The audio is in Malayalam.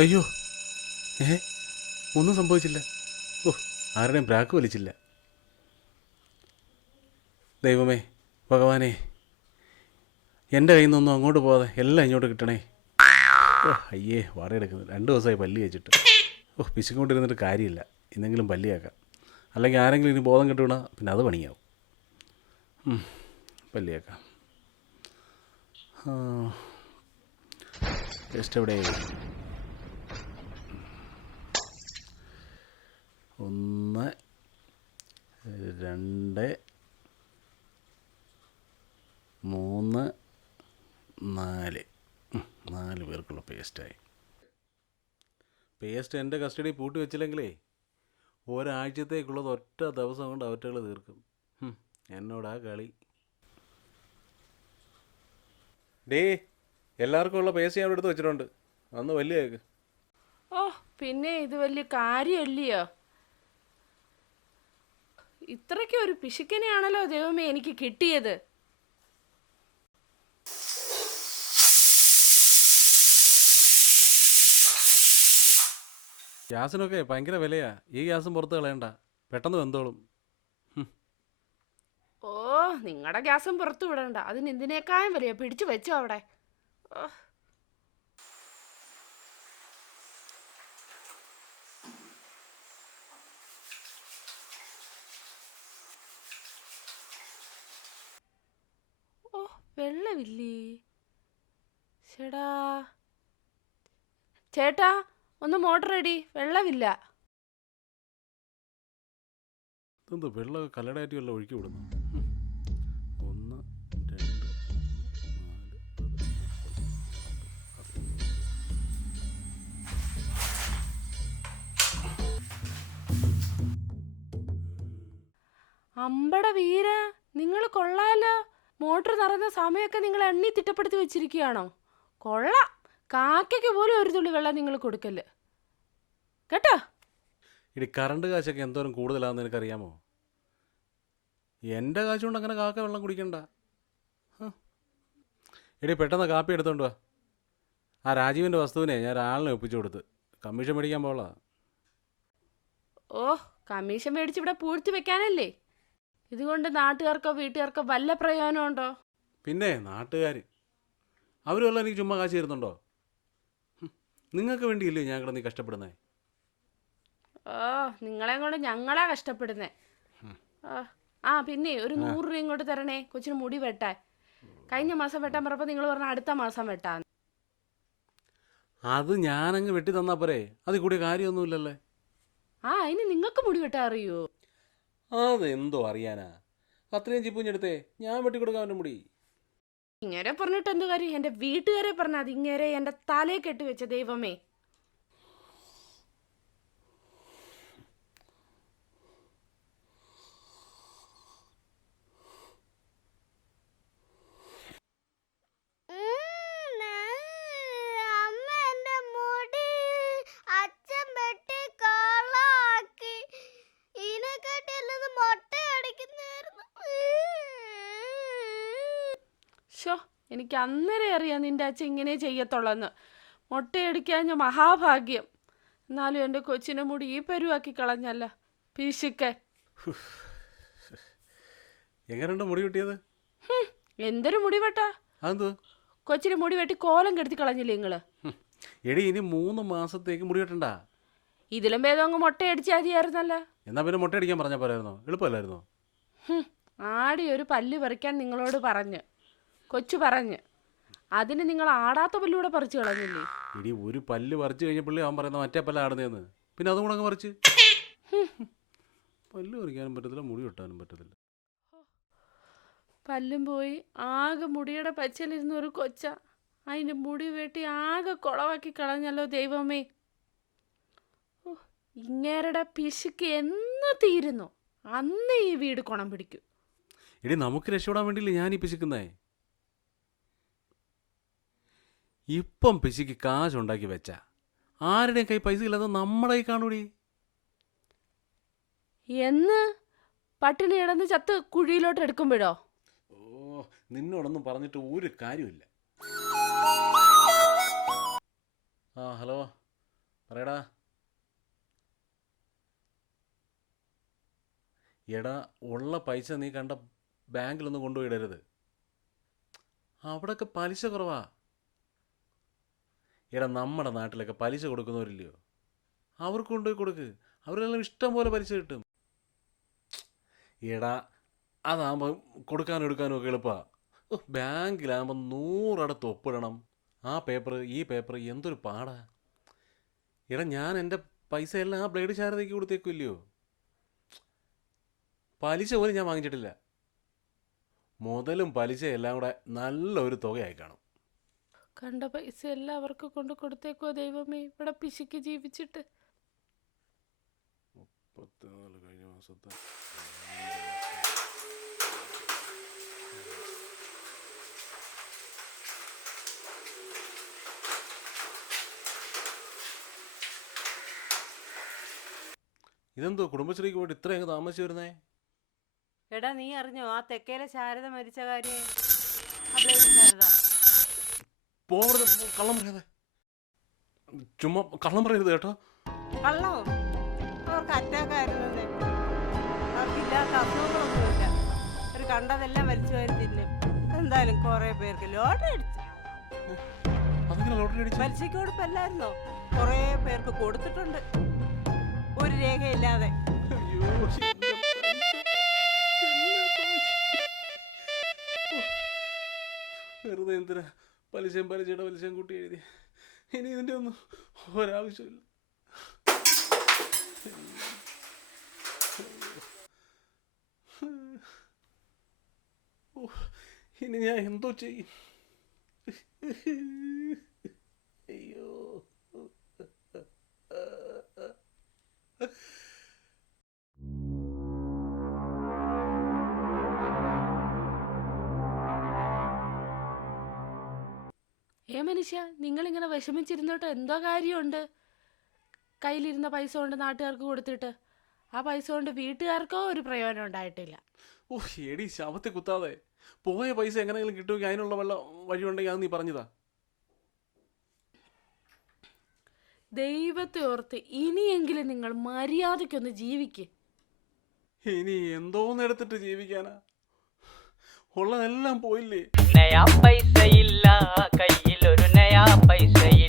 അയ്യോ. ഏ? ഒന്നും സംഭവിച്ചില്ല. ഓ ആരുടെയും ബ്രാക്ക് വലിച്ചില്ല. ദൈവമേ ഭഗവാനെ എന്റെ കയ്യിൽ നിന്നൊന്നും അങ്ങോട്ട് പോകാതെ എല്ലാം ഇങ്ങോട്ട് കിട്ടണേ. ഓ അയ്യേ വാടകയെടുക്കുന്നു രണ്ട് ദിവസമായി പല്ലി വെച്ചിട്ട്. ഓ പിശുക്കൊണ്ടിരുന്നിട്ട് കാര്യമില്ല. ഇന്നെങ്കിലും പല്ലിയാക്കാം അല്ലെങ്കിൽ ആരെങ്കിലും ഇനി ബോധം കെട്ട് പിന്നെ അത് പണിയാവും. പല്ലിയാക്കാം ജസ്റ്റ് പേസ്റ്റ് എവിടെ ഒന്ന് രണ്ട് മൂന്ന് നാല്. നാല് പേർക്കുള്ള പേസ്റ്റായി. പേസ്റ്റ് എന്റെ കസ്റ്റഡി പൂട്ടി വെച്ചില്ലെങ്കിലേ ഒരാഴ്ചത്തേക്കുള്ളത് ഒറ്റ ദിവസം കൊണ്ട് അവറ്റകൾ തീർക്കും. എന്നോടാ കളി. ഡേ എല്ലാവർക്കും ഉള്ള പേസ്റ്റ് ഞാൻ എടുത്ത് വെച്ചിട്ടുണ്ട്. അന്ന് വലിയ ഓ പിന്നെ ഇത് വലിയ കാര്യമല്ലയോ? ഇത്രയ്ക്ക് ഒരു പിശുക്കനെയാണല്ലോ ദൈവമേ എനിക്ക് കിട്ടിയത്. ഗ്യാസിനൊക്കെ ഭയങ്കര വിലയാ. ഈ ഗ്യാസും പുറത്ത് കളയണ്ട. പെട്ടെന്ന് വെന്തോളും. ഓ നിങ്ങളുടെ ഗ്യാസും പുറത്തു വിടണ്ട. അതിന് എന്തിനേക്കാളും വലിയ. പിടിച്ചു വെച്ചോ അവിടെ. ഓ, വെള്ളമില്ലേ? ചേടാ ചേട്ടാ ഒന്ന് മോട്ടർ അടി വെള്ളമില്ല. ഇതെന്ത് വെള്ളം കല്ലടയാറ്റി വെള്ളം ഒഴുക്കി വിടുന്നു? ഒന്ന് രണ്ട് അമ്പട വീര നിങ്ങൾ കൊള്ളാലോ. മോട്ടർ നിറഞ്ഞ സമയമൊക്കെ നിങ്ങൾ എണ്ണി തിട്ടപ്പെടുത്തി വെച്ചിരിക്കുകയാണോ? കൊള്ളാം. കാക്കയ്ക്ക് പോലും ഒരു തുള്ളി വെള്ളം നിങ്ങൾ കൊടുക്കൽ കേട്ടോ? ഇനി കറണ്ട് കാശൊക്കെ എന്തോരം കൂടുതലാണെന്ന് എനിക്കറിയാമോ? എന്റെ കാശ് കൊണ്ട് അങ്ങനെ കാക്ക വെള്ളം കുടിക്കണ്ട. എടി പെട്ടെന്ന് കാപ്പി എടുത്തോണ്ട് വാ. ആ രാജീവിന്റെ വസ്തുവിനെ ഞാൻ ഒരാളിനെ ഒപ്പിച്ചു കൊടുത്ത്. കമ്മീഷൻ മേടിക്കാൻ പോളാ ഓ കമ്മീഷൻ മേടിച്ച് ഇവിടെ പൂഴ്ത്തി വെക്കാനല്ലേ? ഇതുകൊണ്ട് നാട്ടുകാർക്കോ വീട്ടുകാർക്കോ വല്ല പ്രയോജനമുണ്ടോ? പിന്നെ നാട്ടുകാർ അവരും എനിക്ക് ചുമ്മാ കാശ് തരുന്നുണ്ടോ. നിങ്ങൾക്ക് വേണ്ടിയില്ലേ ഞാൻ കിടന്ന് കഷ്ടപ്പെടുന്നേ? ഓ നിങ്ങളെ കൊണ്ട് ഞങ്ങളാ കഷ്ടപ്പെടുന്നേ. ആ, പിന്നെ ഒരു നൂറ് രൂപ ഇങ്ങോട്ട് തരണേ. കൊച്ചിന് മുടി വെട്ടാൻ. കഴിഞ്ഞ മാസം വെട്ടാൻ പറഞ്ഞപ്പോൾ നിങ്ങൾ പറഞ്ഞ അടുത്ത മാസം വെട്ടാൻ അത് ഞാനങ്ങ് വെട്ടി തന്നാ പോരെ. അതിൽ കൂടി കാര്യമൊന്നുമില്ലല്ലേ? ആ ഇനി നിങ്ങൾക്ക് മുടി വെട്ടാൻ അറിയോ? അതെന്തോ അറിയാനാ. അത്രയും ചിപ്പുഞ്ഞെടുത്തേ ഞാൻ വെട്ടിക്കൊടുക്കാൻ അവന്റെ മുടി. ഇങ്ങനെ പറഞ്ഞിട്ട് എന്ത് കാര്യം? എന്റെ വീട്ടുകാരെ പറഞ്ഞാൽ അത് ഇങ്ങനെ എന്റെ തലയെ കെട്ടി വെച്ച ദൈവമേ. ഷോ എനിക്ക് അന്നേരം അറിയാം നിന്റെ അച്ഛൻ ഇങ്ങനെ ചെയ്യത്തുള്ളെന്ന്. മുട്ടയടിക്കാഞ്ഞ മഹാഭാഗ്യം. എന്നാലും എന്റെ കൊച്ചിനെ മുടി ഈ പരുവാക്കി കളഞ്ഞല്ല. പിശുക്കൻ. എങ്ങനെയുണ്ട് മുടി കിട്ടിയത് എന്തൊരു മുടി വെട്ടാ കൊച്ചിന് മുടി വെട്ടി കോലം കെടുത്തി കളഞ്ഞില്ലേ നിങ്ങൾ എടി ഇനി മൂന്ന് മാസത്തേക്ക് മുടി വെട്ടണ്ട. ഇതിലും ഭേദം അങ്ങ് മുട്ടയടിച്ചാൽ മതിയായിരുന്നല്ല. എന്നാ പിന്നെ മുട്ടയടിക്കാൻ പറഞ്ഞ പോരായിരുന്നോ? എളുപ്പമല്ലായിരുന്നോ? ആടി ഒരു പല്ല് പറിക്കാൻ നിങ്ങളോട് പറഞ്ഞ്. കൊച്ചു പറഞ്ഞ്. അതിന് നിങ്ങൾ ആടാത്ത പല്ലൂടെ പറിച്ചു കളഞ്ഞില്ലേ? ഇനി ഒരു പല്ല് പറിച്ചു കഴിഞ്ഞപ്പോഴേ അവൻ പറയുന്ന മറ്റേ പല്ല ആടുന്നതെന്ന് പിന്നെ അതും കൂടെ അങ്ങ് പറിച്ച്. പല്ല് പറിക്കാനും പറ്റത്തില്ല മുടി വെട്ടാനും പറ്റത്തില്ല. പല്ലും പോയി ആകെ മുടിയുടെ പച്ചലിരുന്ന ഒരു കൊച്ച അതിന്റെ മുടി വെട്ടി ആകെ കുളവാക്കി കളഞ്ഞല്ലോ ദൈവമേ. ഓ, ഇങ്ങേരുടെ പിശുക്ക് എന്ന് തീരുന്നു. അന്ന് ഈ വീട് കൊണം പിടിക്കും. എടി നമുക്ക് രക്ഷപ്പെടാൻ വേണ്ടിയില്ലേ ഞാൻ ഈ പിശിക്കുന്നേ? ഇപ്പം പിശിക്ക് കാശുണ്ടാക്കി വെച്ച. ആരുടെയും കൈ പൈസ ഇല്ലാതെ നമ്മുടെ കൈ കാണൂടി? എന്ന്? പട്ടിണി കിടന്ന് ചത്ത് കുഴിയിലോട്ട് എടുക്കുമ്പോഴോ? ഓ നിന്നോടൊന്നും പറഞ്ഞിട്ട് ഒരു കാര്യമില്ല ആ ഹലോ. പറയടാ. എടാ ഉള്ള പൈസ നീ കണ്ട ബാങ്കിലൊന്നും കൊണ്ടുപോയിടരുത് അവിടെയൊക്കെ പലിശ കുറവാ. എടാ നമ്മുടെ നാട്ടിലൊക്കെ പലിശ കൊടുക്കുന്നവരില്ലയോ? അവർക്ക് കൊണ്ടുപോയി കൊടുക്ക്. അവരെല്ലാം ഇഷ്ടം പോലെ പലിശ കിട്ടും. എടാ അതാകുമ്പോൾ കൊടുക്കാനും എടുക്കാനും ഒക്കെ എളുപ്പമാണ് ബാങ്കിലാകുമ്പോൾ നൂറടത്ത് ഒപ്പിടണം. ആ പേപ്പർ ഈ പേപ്പർ എന്തൊരു പാടാ. എടാ ഞാൻ എന്റെ പൈസ എല്ലാം ആ ബ്ലേഡ് ശാരദയ്ക്ക് കൊടുത്തേക്കില്ലയോ പലിശ പോലും ഞാൻ വാങ്ങിച്ചിട്ടില്ല. മുതലും പലിശ എല്ലാം കൂടെ നല്ലൊരു തുകയായി കാണും. കണ്ട പൈസ എല്ലാം അവർക്ക് കൊണ്ട് കൊടുത്തേക്കോ ദൈവമേ. ഇവിടെ പിശുക്ക് ജീവിച്ചിട്ട്. മുപ്പത്തിനാല് കഴിഞ്ഞ മാസത്തെ ഇതെന്തോ കുടുംബശ്രീക്ക് പോയിട്ട് ഇത്രയും താമസിച്ചു വരുന്നേ? എടാ നീ അറിഞ്ഞോ? ആ തെക്കേലെ ശാരദ മരിച്ച കാര്യം? ശാരദ പോവരുത്. കള്ളം പറയാതെ ചുമ്മാ കള്ളം പറയരുത് കേട്ടോ. കള്ളോ അവർക്ക് അവർക്കില്ലാത്ത അസുഖങ്ങളൊന്നുമില്ല. കണ്ടതെല്ലാം വലിച്ചു വാരി തിന്നും. എന്തായാലും കുറെ പേർക്ക് ലോട്ടറി അടിച്ചു. അതെങ്ങനെ ലോട്ടറി അടിച്ചു? പലിശയ്ക്ക് കൊടുപ്പല്ലായിരുന്നോ? കുറെ പേർക്ക് കൊടുത്തിട്ടുണ്ട്. ഒരു രേഖയില്ലാതെ. പലിശയും പലിശയുടെ പലിശയും കൂട്ടി എഴുതി. ഇനി ഇതിന്റെ ഒന്നും ഒരാവശ്യമില്ല ഇനി ഞാൻ എന്തോ ചെയ്യും. മനുഷ്യ നിങ്ങളിങ്ങനെ വിഷമിച്ചിരുന്നിട്ട് എന്തോ കാര്യമുണ്ട്? കയ്യിലിരുന്ന പൈസ കൊണ്ട് നാട്ടുകാർക്ക് കൊടുത്തിട്ട് ആ പൈസ കൊണ്ട് വീട്ടുകാർക്കോ ഒരു പ്രയോജനം ഉണ്ടായിട്ടില്ല. ഓ എടി ശവത്തെ കുത്താതെ. പോയ പൈസ എങ്ങനെയെങ്കിലും കിട്ടുമെങ്കിൽ അതിനുള്ള വല്ല വഴിയുണ്ടെങ്കിൽ അത് നീ പറഞ്ഞതാ. ദൈവത്തെ ഓർത്ത് ഇനിയെങ്കിലും നിങ്ങൾ മര്യാദയ്ക്കൊന്ന് ജീവിക്ക്. ഇനി എന്തോന്ന് എടുത്തിട്ട് ജീവിക്കാനാ? ഉള്ളതെല്ലാം പോയില്ലേ? പൈസയില്ല पैसे